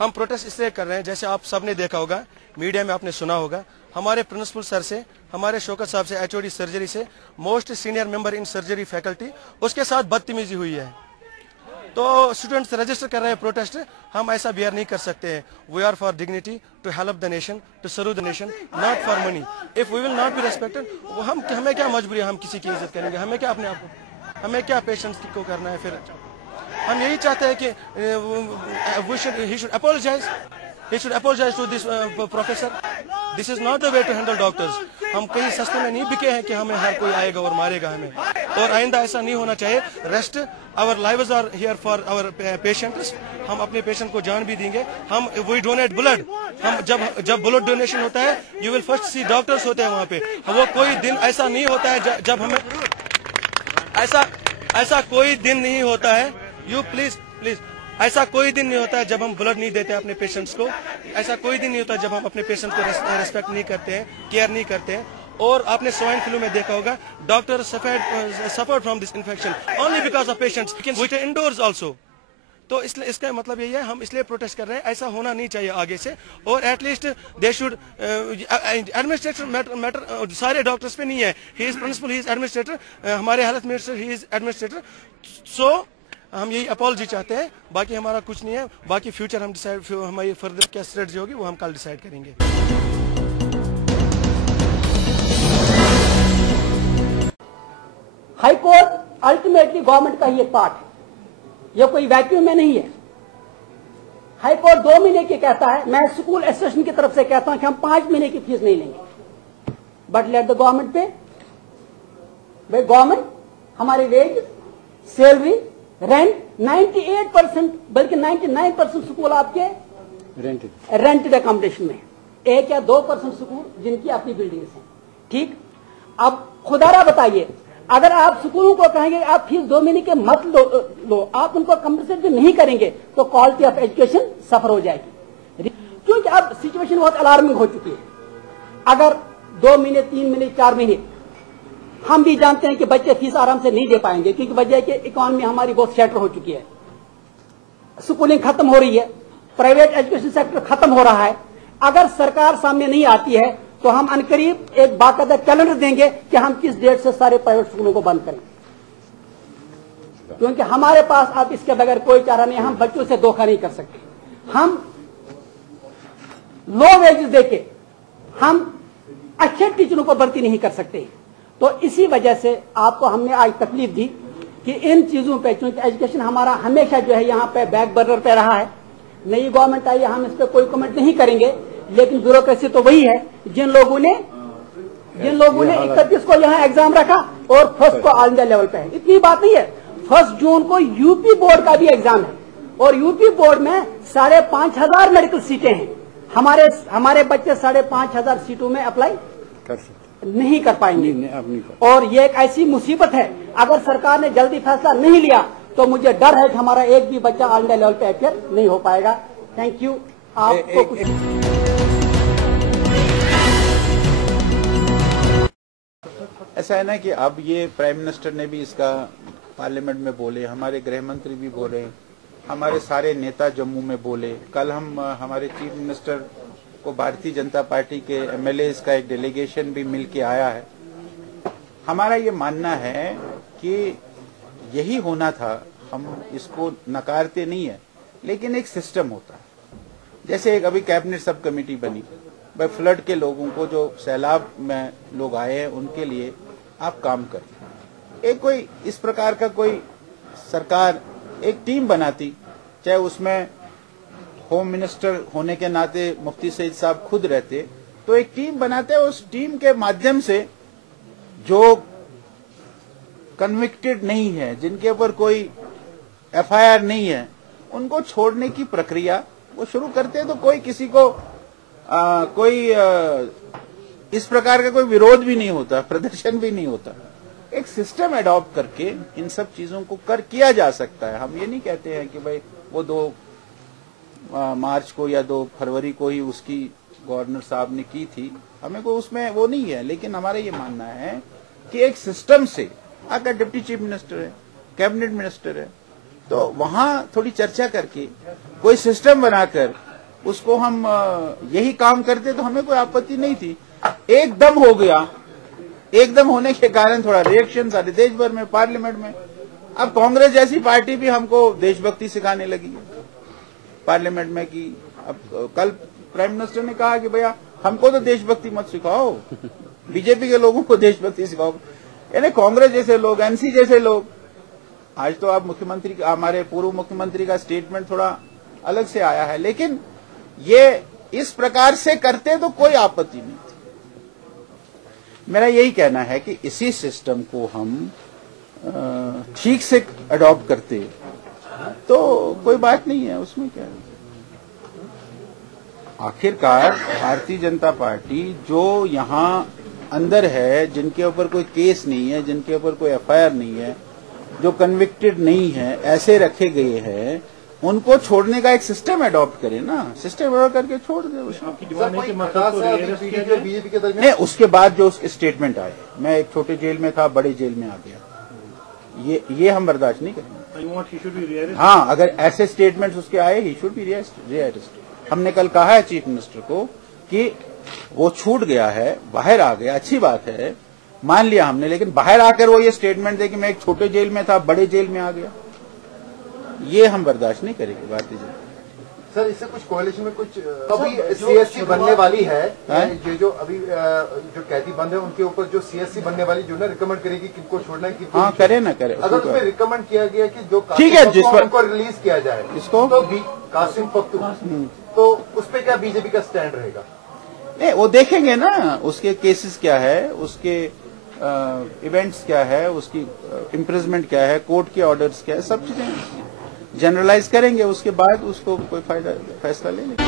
हम प्रोटेस्ट इसलिए कर रहे हैं, जैसे आप सबने देखा होगा, मीडिया में आपने सुना होगा, हमारे प्रिंसिपल सर से, हमारे शौकत साहब से, एचओडी सर्जरी से, most senior member in surgery faculty, उसके साथ बदतमीजी हुई है। तो स्टूडेंट्स रजिस्टर कर रहे हैं प्रोटेस्ट, हम ऐसा बियर नहीं कर सकते हैं। We are for dignity, to help the nation, to serve the nation, not for money. If we will not be respected, हमें क्या मजबूरी है, हम किसी की इज्जत करेंगे? हमें क्या अपने आप को, हमें क्या पेशेंट्स को करना है? फिर हम यही चाहते हैं कि he should apologize to this professor. This is not the way to handle doctors. हम कहीं सस्ते में नहीं बिके हैं कि हमें हर कोई आएगा और मारेगा हमें, और आइंदा ऐसा नहीं होना चाहिए। Rest our lives are here for our patients. हम अपने पेशेंट को जान भी देंगे। हम वी डोनेट ब्लड। हम जब ब्लड डोनेशन होता है, you will first see doctors होते हैं वहाँ पे। वो कोई दिन ऐसा नहीं होता है जब हमें ऐसा कोई दिन नहीं होता है। यू प्लीज ऐसा कोई दिन नहीं होता है जब हम ब्लड नहीं देते अपने पेशेंट्स को। ऐसा कोई दिन नहीं होता जब हम अपने पेशेंट को रेस्पेक्ट नहीं करते हैं, केयर नहीं करते हैं। और आपने स्वाइन फ्लू में देखा होगा, doctor suffered from this infection only because of patients which are indoors also. तो इसलिए इसका मतलब यही है, हम इसलिए प्रोटेस्ट कर रहे हैं। ऐसा होना नहीं चाहिए आगे से। और at least they should administrator matter सारे डॉक्टर्स पे नहीं है। He is principal, he is administrator, हमारे health minister he is administrator. So हम यही अपॉलजी चाहते हैं, बाकी हमारा कुछ नहीं है। बाकी फ्यूचर हम डिसाइड, हमारी फर्दर क्या स्ट्रेटजी होगी वो हम कल डिसाइड करेंगे। हाई कोर्ट अल्टीमेटली गवर्नमेंट का ही एक पार्ट है, यह कोई वैक्यूम में नहीं है। हाई कोर्ट 2 महीने की कहता है, मैं स्कूल एसोसिएशन की तरफ से कहता हूं कि हम 5 महीने की फीस नहीं लेंगे, बट लेट द गवर्नमेंट पे। भाई गवर्नमेंट हमारे वेज, सैलरी, रेंट 98% बल्कि 99% स्कूल आपके रेंटेड अकोमोडेशन में, 1 या 2% स्कूल जिनकी अपनी बिल्डिंग्स हैं। ठीक, अब खुदारा बताइए, अगर आप स्कूलों को कहेंगे आप फीस 2 महीने के मत लो, आप उनको कंपनसेट भी नहीं करेंगे तो क्वालिटी ऑफ एजुकेशन सफर हो जाएगी। क्योंकि अब सिचुएशन बहुत अलार्मिंग हो चुकी है। अगर 2 महीने, 3 महीने, 4 महीने, हम भी जानते हैं कि बच्चे फीस आराम से नहीं दे पाएंगे, क्योंकि वजह कि इकोनॉमी हमारी बहुत शैटर हो चुकी है, स्कूलिंग खत्म हो रही है, प्राइवेट एजुकेशन सेक्टर खत्म हो रहा है। अगर सरकार सामने नहीं आती है तो हम अनकरीब एक बाकायदा कैलेंडर देंगे कि हम किस डेट से सारे प्राइवेट स्कूलों को बंद करें, क्योंकि हमारे पास अब इसके बगैर कोई चारा नहीं। हम बच्चों से धोखा नहीं कर सकते। हम लो वेजेस देके हम अच्छे टीचरों को भर्ती नहीं कर सकते। तो इसी वजह से आपको हमने आज तकलीफ दी कि इन चीजों पे, क्योंकि एजुकेशन हमारा हमेशा जो है यहाँ पे बैक बर्नर पे रहा है। नई गवर्नमेंट आई है, हम इस पे कोई कमेंट नहीं करेंगे, लेकिन ब्यूरोक्रेसी तो वही है। जिन लोगों ने 31 को यहाँ एग्जाम रखा और 1 को ऑल इंडिया लेवल पे है, इतनी बात नहीं है। 1 जून को यूपी बोर्ड का भी एग्जाम है और यूपी बोर्ड में 5,500 मेडिकल सीटें हैं। हमारे बच्चे 5,500 सीटों में अप्लाई नहीं कर पाएंगे। और ये एक ऐसी मुसीबत है, अगर सरकार ने जल्दी फैसला नहीं लिया तो मुझे डर है कि हमारा एक भी बच्चा ऑल इंडिया लेवल पे अपियर नहीं हो पाएगा। Thank you. आपको कुछ ऐसा है ना कि अब ये प्राइम मिनिस्टर ने भी इसका पार्लियामेंट में बोले, हमारे गृह मंत्री भी बोले, हमारे सारे नेता जम्मू में बोले। कल हम हमारे चीफ मिनिस्टर को भारतीय जनता पार्टी के एमएलएज का एक डेलीगेशन भी मिल के आया है। हमारा ये मानना है कि यही होना था, हम इसको नकारते नहीं है, लेकिन एक सिस्टम होता है। जैसे एक अभी कैबिनेट सब कमेटी बनी, भाई फ्लड के लोगों को, जो सैलाब में लोग आए हैं, उनके लिए आप काम करें। एक कोई इस प्रकार का कोई सरकार एक टीम बनाती, चाहे उसमें होम मिनिस्टर होने के नाते मुफ्ती सईद साहब खुद रहते, तो एक टीम बनाते, उस टीम के माध्यम से जो कन्विक्टेड नहीं है, जिनके ऊपर कोई एफआईआर नहीं है, उनको छोड़ने की प्रक्रिया वो शुरू करते हैं। तो कोई किसी को इस प्रकार का कोई विरोध भी नहीं होता, प्रदर्शन भी नहीं होता। एक सिस्टम एडॉप्ट करके इन सब चीजों को किया जा सकता है। हम ये नहीं कहते हैं कि भाई वो 2 मार्च को या 2 फरवरी को ही उसकी गवर्नर साहब ने की थी, हमें को उसमें वो नहीं है। लेकिन हमारा ये मानना है कि एक सिस्टम से, अगर डिप्टी चीफ मिनिस्टर है, कैबिनेट मिनिस्टर है, तो वहां थोड़ी चर्चा करके कोई सिस्टम बनाकर उसको हम यही काम करते तो हमें कोई आपत्ति नहीं थी। एकदम हो गया, एकदम होने के कारण थोड़ा रिएक्शन सारे देश भर में, पार्लियामेंट में। अब कांग्रेस जैसी पार्टी भी हमको देशभक्ति सिखाने लगी है पार्लियामेंट में कि अब कल प्राइम मिनिस्टर ने कहा कि भैया हमको तो देशभक्ति मत सिखाओ, बीजेपी के लोगों को देशभक्ति सिखाओ। यानी कांग्रेस जैसे लोग, एनसी जैसे लोग। आज तो आप मुख्यमंत्री, हमारे पूर्व मुख्यमंत्री का स्टेटमेंट थोड़ा अलग से आया है, लेकिन ये इस प्रकार से करते तो कोई आपत्ति नहीं थी। मेरा यही कहना है कि इसी सिस्टम को हम ठीक से अडॉप्ट करते तो कोई बात नहीं है, उसमें क्या है। आखिरकार भारतीय जनता पार्टी जो यहाँ अंदर है, जिनके ऊपर कोई केस नहीं है, जिनके ऊपर कोई एफआईआर नहीं है, जो कन्विक्टेड नहीं है, ऐसे रखे गए हैं, उनको छोड़ने का एक सिस्टम अडॉप्ट करे ना। सिस्टम अडॉप्ट करके छोड़ दे उसको। नहीं, उसके बाद जो उसके स्टेटमेंट आए, मैं एक छोटे जेल में था, बड़े जेल में आ गया, ये हम बर्दाश्त नहीं करेंगे। हाँ, अगर ऐसे स्टेटमेंट्स उसके आए, ही शुड बी रीअरेस्टेड। हमने कल कहा है चीफ मिनिस्टर को कि वो छूट गया है, बाहर आ गया, अच्छी बात है, मान लिया हमने, लेकिन बाहर आकर वो ये स्टेटमेंट दे कि मैं एक छोटे जेल में था, बड़े जेल में आ गया, ये हम बर्दाश्त नहीं करेंगे भारतीय जनता। सर, इससे कुछ कोalition में कुछ अभी सीएससी बनने वाली है, ये जो अभी जो कैदी बंद है उनके ऊपर जो सीएससी बनने वाली जो ना रिकमेंड करेगी किनको छोड़ना है, किनको हाँ, करे ना करे। अगर उसमें रिकमेंड किया गया कि जो ठीक है, जिस पर उनको रिलीज किया जाए, इसको तो कासिम पख्तू, तो उस पर क्या बीजेपी का स्टैंड रहेगा? नहीं, वो देखेंगे ना उसके केसेस क्या है, उसके इवेंट्स क्या है, उसकी इम्प्रिजमेंट क्या है, कोर्ट के ऑर्डर्स क्या है, सब चीजें जनरलाइज करेंगे, उसके बाद उसको कोई फैसला ले लेंगे।